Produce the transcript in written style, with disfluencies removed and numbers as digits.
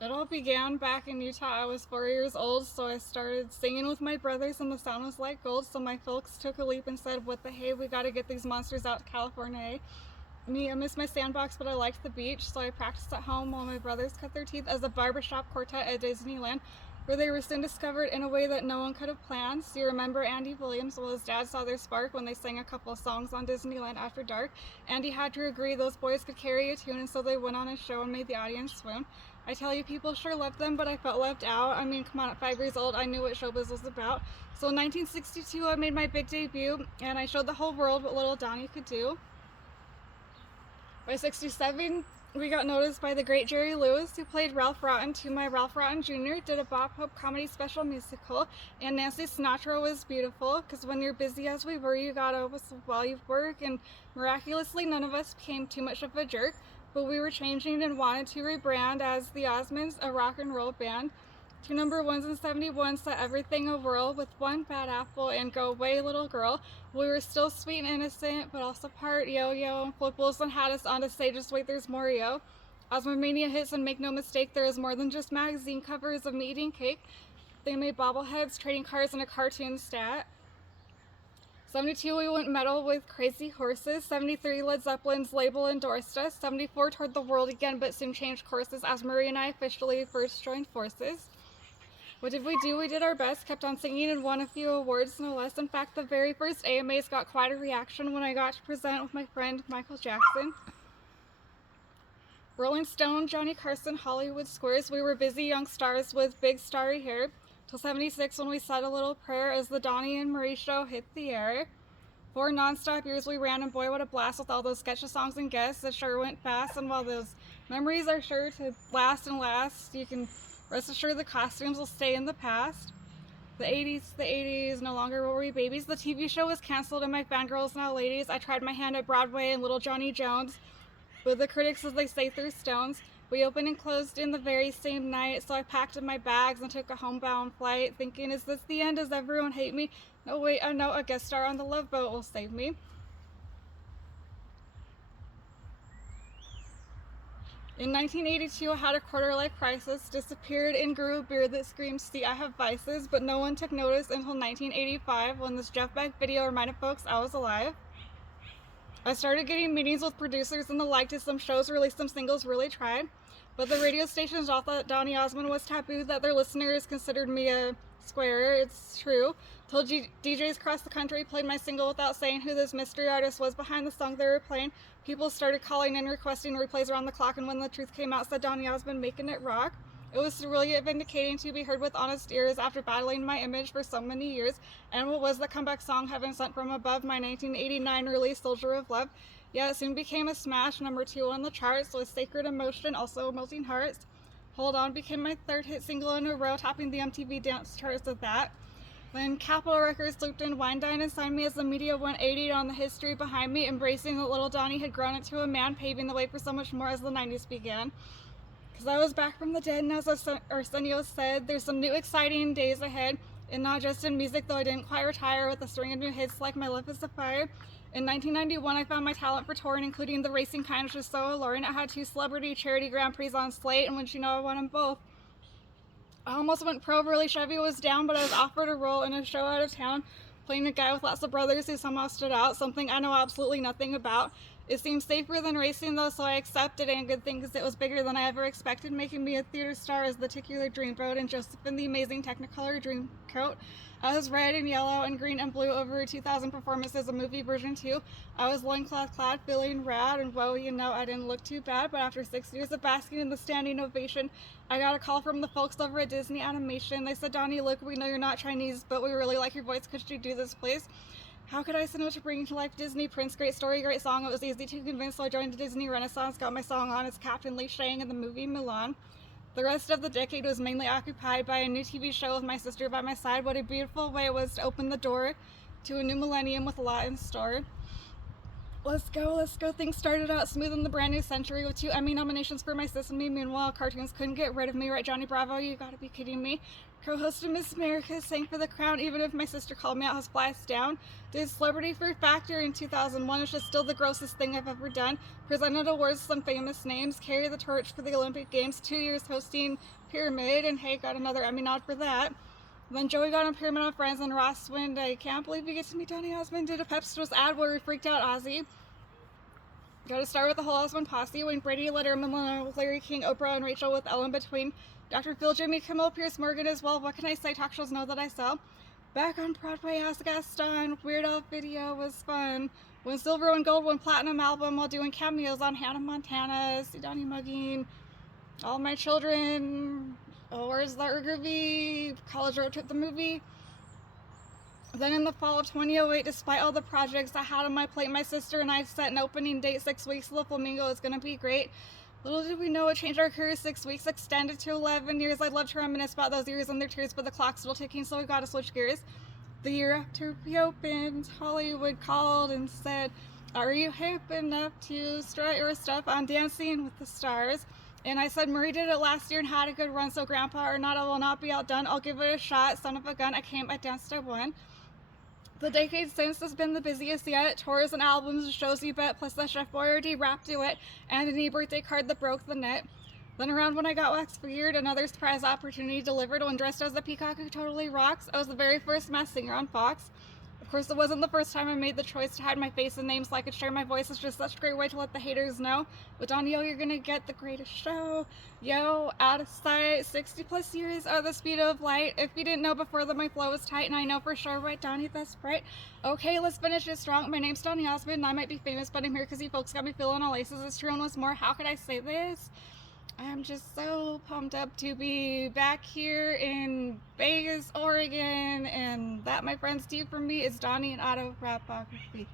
It all began back in Utah. I was 4 years old, so I started singing with my brothers, and the sound was like gold. So my folks took a leap and said, "What the hey? We got to get these monsters out to California." I missed my sandbox, but I liked the beach, so I practiced at home while my brothers cut their teeth as a barbershop quartet at Disneyland, where they were soon discovered in a way that no one could have planned. So you remember Andy Williams? Well, his dad saw their spark when they sang a couple of songs on Disneyland After Dark. Andy had to agree those boys could carry a tune, and so they went on a show and made the audience swoon. I tell you, people sure loved them, but I felt left out. I mean, come on, at 5 years old, I knew what showbiz was about. So in 1962, I made my big debut, and I showed the whole world what little Donnie could do. By 67, we got noticed by the great Jerry Lewis, who played Ralph Roughton to my Ralph Roughton Jr., did a Bob Hope comedy special musical, and Nancy Sinatra was beautiful, because when you're busy as we were, you got over while you work, and miraculously none of us became too much of a jerk, but we were changing and wanted to rebrand as the Osmonds, a rock and roll band. 2 #1s in 71 set everything awhirl with one bad apple and go away little girl. We were still sweet and innocent, but also part yo-yo and flipples and had us on to say just wait there's more yo. Osmomania hits and make no mistake, there is more than just magazine covers of me eating cake. They made bobbleheads, trading cards, and a cartoon stat. 72 we went metal with Crazy Horses. 73 Led Zeppelin's label endorsed us. 74 toured the world again but soon changed courses as Marie and I officially first joined forces. What did we do? We did our best, kept on singing, and won a few awards, no less. In fact, the very first AMAs got quite a reaction when I got to present with my friend Michael Jackson. Rolling Stone, Johnny Carson, Hollywood Squares. We were busy young stars with big starry hair. Till 76 when we said a little prayer as the Donnie and Marie show hit the air. 4 non-stop years we ran, and boy what a blast with all those sketches, songs, and guests. It sure went fast, and while those memories are sure to last and last, you can rest assured the costumes will stay in the past. The 80s, no longer were we babies. The TV show was canceled and my fangirls now ladies. I tried my hand at Broadway and Little Johnny Jones, but the critics, as they say, threw stones. We opened and closed in the very same night, so I packed up my bags and took a homebound flight, thinking, is this the end? Does everyone hate me? No, wait, I know, a guest star on the Love Boat will save me. In 1982, I had a quarter-life crisis, disappeared and grew a beard that screamed, see, I have vices, but no one took notice until 1985 when this Jeff Beck video reminded folks I was alive. I started getting meetings with producers and the like to some shows, released some singles, really tried. But the radio stations all thought Donny Osmond was taboo, that their listeners considered me a squarer. It's true. Told DJs across the country played my single without saying who this mystery artist was behind the song they were playing. People started calling and requesting replays around the clock, and when the truth came out, said Donny Osmond making it rock. It was really vindicating to be heard with honest ears after battling my image for so many years. And what was the comeback song, Heaven Sent From Above, my 1989 release, Soldier of Love? Yeah, it soon became a smash, #2 on the charts with Sacred Emotion, also Melting Hearts. Hold On became my 3rd hit single in a row, topping the MTV dance charts with that. Then Capitol Records looped in Wine Dine and signed me as the media 180 on the history behind me, embracing that little Donnie had grown into a man, paving the way for so much more as the 90s began. Because I was back from the dead, and as Arsenio said, there's some new exciting days ahead, and not just in music, though I didn't quite retire with a string of new hits like My Love Is a Fire. In 1991, I found my talent for touring, including the racing kind, which was so alluring. I had 2 celebrity charity Grand Prix on slate, and once you know, I won them both. I almost went pro. Really, Chevy was down, but I was offered a role in a show out of town, playing a guy with lots of brothers who somehow stood out, something I know absolutely nothing about. It seemed safer than racing, though, so I accepted it, and good thing because it was bigger than I ever expected, making me a theater star as the titular Dreamboat and Josephine the Amazing Technicolor Dreamcoat. I was red and yellow and green and blue over 2,000 performances, a movie version too. I was loincloth clad, feeling rad, and whoa, you know, I didn't look too bad, but after 6 years of basking in the standing ovation, I got a call from the folks over at Disney Animation. They said, Donnie, look, we know you're not Chinese, but we really like your voice. Could you do this, please? How could I say no to bringing to life Disney Prince? Great story, great song. It was easy to convince, so I joined the Disney Renaissance, got my song on as Captain Li Shang in the movie Mulan. The rest of the decade was mainly occupied by a new TV show with my sister by my side. What a beautiful way it was to open the door to a new millennium with a lot in store. Let's go. Things started out smooth in the brand new century with 2 Emmy nominations for my sis and me. Meanwhile, cartoons couldn't get rid of me, right, Johnny Bravo? You gotta be kidding me. Co-hosted Miss America, sang for the crown, even if my sister called me out, has blast down. Did Celebrity Fear Factor in 2001, which is still the grossest thing I've ever done. Presented awards to some famous names. Carried the torch for the Olympic Games. 2 years hosting Pyramid, and hey, got another Emmy nod for that. Then Joey got on Pyramid on Friends, and Ross went, I can't believe you get to meet Donny Osmond. Did a Pepsi ad where we freaked out Ozzy. Got to start with the whole Osmond posse. Wayne Brady, Letterman, with Larry King, Oprah, and Rachel with Ellen between. Dr. Phil, Jimmy Kimmel, Pierce Morgan as well. What can I say? Talk shows know that I sell. Back on Broadway as Gaston. Weird Al video was fun. Won silver and gold, won platinum album while doing cameos on Hannah Montana, See Donnie Mugging, All My Children, Where's That Groovy, College Road Trip the movie. Then in the fall of 2008, despite all the projects I had on my plate, my sister and I set an opening date 6 weeks to the Flamingo. It's gonna be great. Little did we know it changed our career. 6 weeks extended to 11 years. I'd love to reminisce about those years and their tears, but the clock's still ticking, so we gotta switch gears. The year after we opened, Hollywood called and said, are you hip enough to strut your stuff on Dancing with the Stars? And I said, Marie did it last year and had a good run, so Grandpa or not, I will not be outdone. I'll give it a shot. Son of a gun, I came, I danced, I won. The decade since has been the busiest yet. Tours and albums, shows you bet, plus the Chef Boyardee rap duet, and an e-birthday card that broke the net. Then around when I got waxed for year, another surprise opportunity delivered when dressed as the peacock who totally rocks. I was the very first Masked Singer on Fox. Of course, it wasn't the first time I made the choice to hide my face and name so I could share my voice. It's just such a great way to let the haters know. With Donny, yo, you're gonna get the greatest show. Yo, out of sight, 60 plus years at the speed of light. If you didn't know before that my flow was tight, and I know for sure, right, Donny, that's right. Okay, let's finish it strong. My name's Donny Osmond, and I might be famous, but I'm here because you folks got me feeling all aces. It's true and what's more. How could I say this? I'm just so pumped up to be back here in Vegas, Oregon, and that, my friends, do for me is Donny and autobiography.